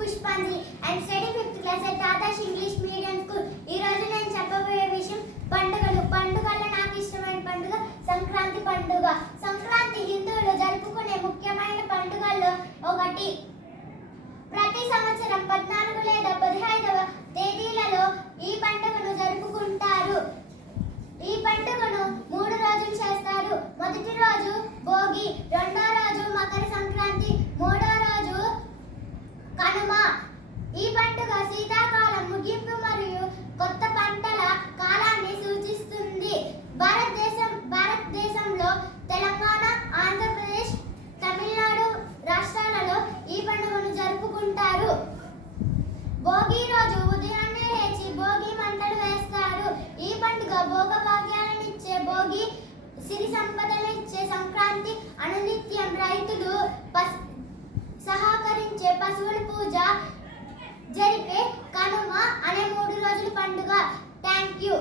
Pushpanjali and study 5th class at Adarsh English Medium School. ఈ రోజు నేను చెప్పబోయే విషయం పండుగలు. పండుగల్లో నాకు ఇష్టమైన పండుగ సంక్రాంతి పండుగ. సంక్రాంతి హిందువులు జరుపుకునే ముఖ్యమైన పండుగల్లో ఒకటి. ప్రతి సంవత్సరం 14 లేదా 15వ తేదీలలో ఈ పండుగను జరుపుకుంటారు. ఈ పండుగను 3 రోజులు చేస్తారు. మొదటి రోజు భోగి, రెండో రోజు మకర సంక్రాంతి, మూడో రోజు కనుమ. ఈ పండుగ శీతాకాలం ముగింపు మరియు కొత్త పంటల కాలాన్ని సూచిస్తుంది. భారతదేశంలో తెలంగాణ, ఆంధ్రప్రదేశ్, తమిళనాడు రాష్ట్రాలలో ఈ పండుగను జరుపుకుంటారు. భోగి రోజు ఉదయాన్నే లేచి భోగి మంటలు వేస్తారు. ఈ పండుగ భోగభాగ్యాలనిచ్చే భోగి, సిరి సంపదనిచ్చే సంక్రాంతి, అనునిత్యం రైతులు సహకరించే పశువుల పూజ జరిపే కనుమ అనే 3 రోజుల పండుగ. Thank you.